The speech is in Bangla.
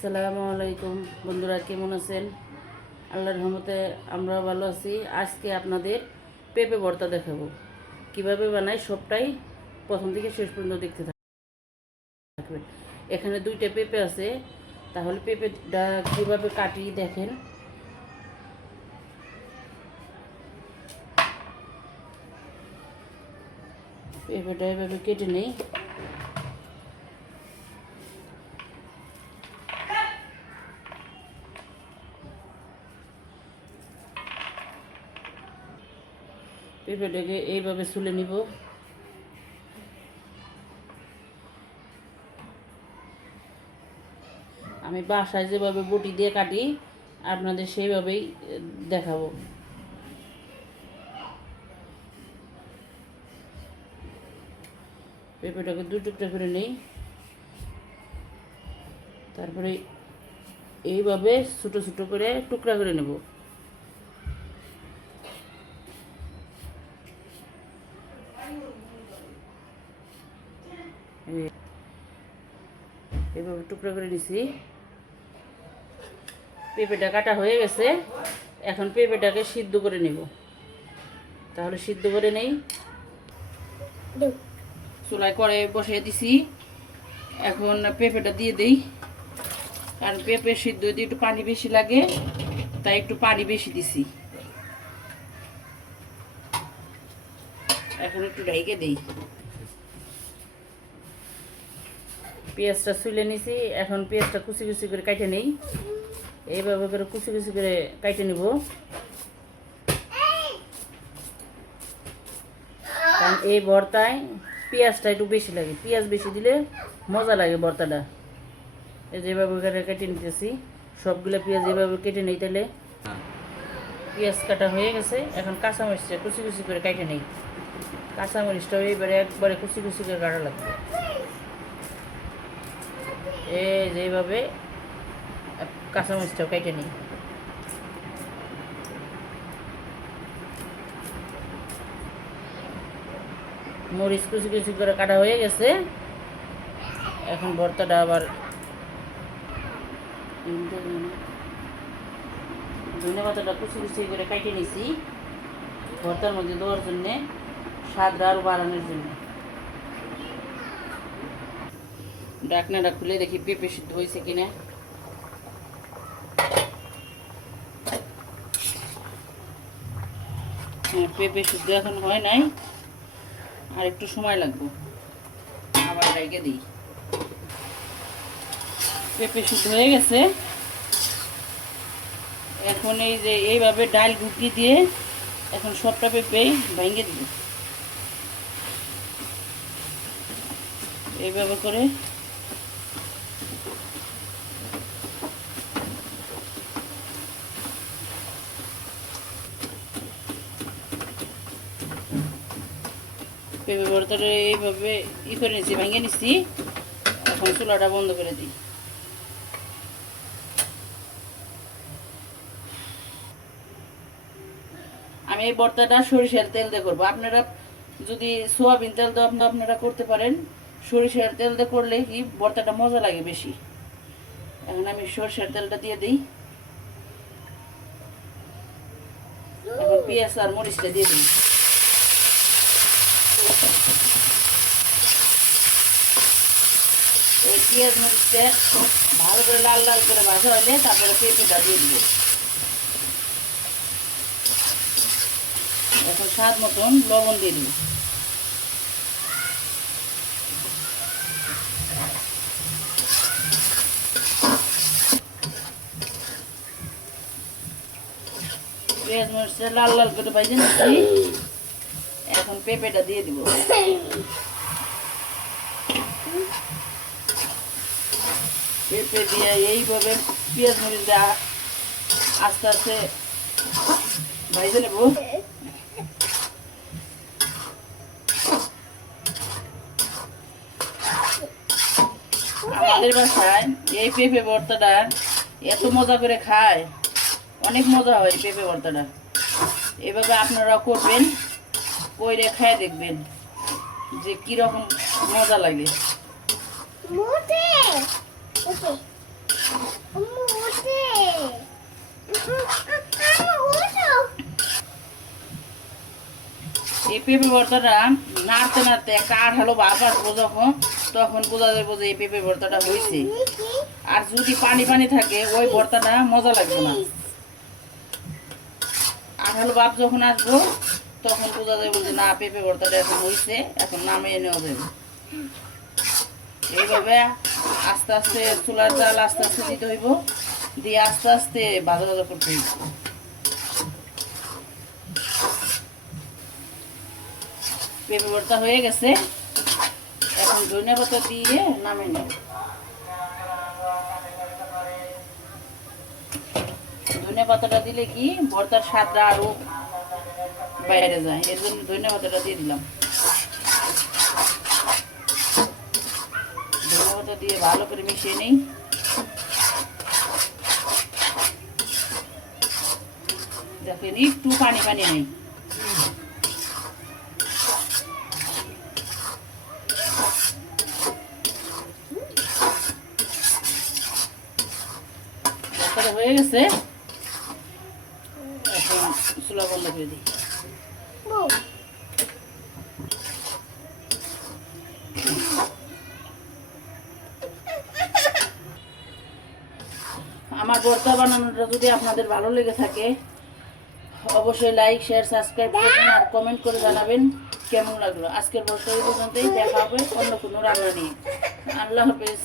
আসসালামু আলাইকুম বন্ধুরা, কেমন আছেন? আল্লাহর রহমতে আমরা ভালো আছি। আজকে আপনাদের পেঁপে ভর্তা দেখাবো, কিভাবে বানাই সবটাই প্রথম থেকে শেষ পর্যন্ত দেখতে থাকবে। এখানে দুইটা পেঁপে আছে, তাহলে পেঁপেটা কীভাবে কাটি দেখেন। পেঁপেটা এভাবে কেটে নেই। পেঁপেটাকে এইভাবে ছুলে নিব। আমি বাসায় যেভাবে বটি দিয়ে কাটি আপনাদের সেইভাবেই দেখাবো। পেঁপেটাকে দু টুকরা করে নেই, তারপরে এইভাবে ছোটো ছোটো করে টুকরা করে নেব। এইভাবে টুকরা করে নিছি। পেঁপেটা কাটা হয়ে গেছে, এখন পেঁপেটাকে সিদ্ধ করে নেব। তাহলে সিদ্ধ করে নেই। চুলায় কড়াই বসিয়ে দিছি, এখন পেঁপেটা দিয়ে দিই। কারণ পেঁপে সিদ্ধ দিয়ে একটু পানি বেশি লাগে, তাই একটু পানি বেশি দিছি। এখন একটু ঢেকে দিই। পেঁয়াজটা ছুলে নিছি, এখন পেঁয়াজটা কুচি কুচি করে কেটে নেই। এইভাবে করে কুচি কুচি করে কেটে নিব। কারণ এই ভর্তায় পেঁয়াজটা একটু বেশি লাগে, পেঁয়াজ বেশি দিলে মজা লাগে ভর্তাটা। এই যেভাবে করে কেটে নিতেছি, সবগুলো পেঁয়াজ এভাবে কেটে নেই। তাহলে পেঁয়াজ কাটা হয়ে গেছে, এখন কাঁচামরিচটা কুচি কুচি করে কেটে নেই। কাঁচামরিচটাও এইবারে একবারে কুচি কুচি করে কাটা লাগবে। এই যেভাবে কাঁচামরিচটাও কেটে নিই। মরিচ কুচি কুচি করে কাটা হয়ে গেছে, এখন ভর্তাটা আবার ধনে পাতাটা কুচি কুচি করে কেটে নিছি ভর্তার মধ্যে দেওয়ার জন্যে, স্বাদটা আরও বাড়ানোর জন্য। ঢাকনাটা খুলে দেখি পেঁপে সিদ্ধ হয়েছে কিনা। পেঁপে সিদ্ধ এখন হয় নাই, আর একটু সময় লাগবে। আবার রেখে দিই। পেঁপে সিদ্ধ হয়ে গেছে, এখন এই যে এইভাবে ডাল ঘুটি দিয়ে এখন সবটা পেঁপে ভেঙে দিব। এইভাবে করে পেঁপে ভর্তাটা এইভাবে করে নিচ্ছি, ভেঙে নিচ্ছি। এখন চুলাটা বন্ধ করে দিই। আমি এই ভর্তাটা সরিষার তেল দিয়ে করবো। আপনারা যদি সোয়াবিন তেল দিয়ে আপনারা করতে পারেন, সরিষার তেল দিয়ে করলে কি ভর্তাটা মজা লাগে বেশি। এখন আমি সরিষার তেলটা দিয়ে দিই। এখন পেঁয়াজ আর মরিচটা দিয়ে দিই। এই পেঁয়াজ মরিচটা ভালো করে লাল লাল করে ভাজা হলে তারপরে পেঁপেটা দিয়ে দিব। এখন স্বাদ মতন লবণ দিয়ে দিই। পেঁয়াজ মরিচটা লাল লাল করে ভাজে নিচ্ছি, এখন পেঁপেটা দিয়ে দিব। পেঁপে দিয়ে এইভাবে পেঁয়াজ মরিচ দিয়ে আস্তে আস্তে ভাজে নেব। আমাদের বাসায় এই পেঁপে ভর্তাটা এত মজা করে খায়, অনেক মজা হয় পেঁপে ভর্তাটা। এভাবে আপনারা করবেন, কইরে খেয়ে দেখবেন যে কীরকম মজা লাগে। এই পেঁপে ভর্তাটা নাড়তে নাড়তে একটা আঠালো ভাব আসবো যখন, তখন বোঝা যাবো যে এই পেঁপে ভর্তাটা হয়েছে। আর যদি পানি পানি থাকে ওই ভর্তাটা মজা লাগবে না। আঠালো ভাব যখন আসবো তখন বোঝা যাবে যে না, পেঁপে ভর্তাটা এখন হয়েছে, এখন নামিয়ে নেওয়া যাবে। এইভাবে আস্তে আস্তে চুলার জাল আস্তে আস্তে দিতে হইব, দিয়ে আস্তে আস্তে ভাজা ভাজা করতে হইব। পেঁপে ভর্তা হয়ে গেছে, এখন ধনিয়া পাতা দিয়ে নামিয়ে নেব। ধনিয়া পাতাটা দিলে কি ভর্তার স্বাদটা আরো বাইরে যায়, এর জন্য ধনিয়া পাতাটা দিয়ে দিলাম। ধনিয়া পাতা দিয়ে ভালো করে মিশিয়ে নিই। দেখেন একটু পানি পানি নেই। ভর্তাটা হয়ে গেছে, এখন চুলা বন্ধ করে দিই। আমার ভর্তা বানানোটা যদি আপনাদের ভালো লেগে থাকে অবশ্যই লাইক, শেয়ার, সাবস্ক্রাইব করবেন আর কমেন্ট করে জানাবেন কেমন লাগলো। আজকের ভর্তা এই পর্যন্তই, দেখা হবে অন্য কোনো রান্না নিয়ে। আল্লাহ হাফেজ।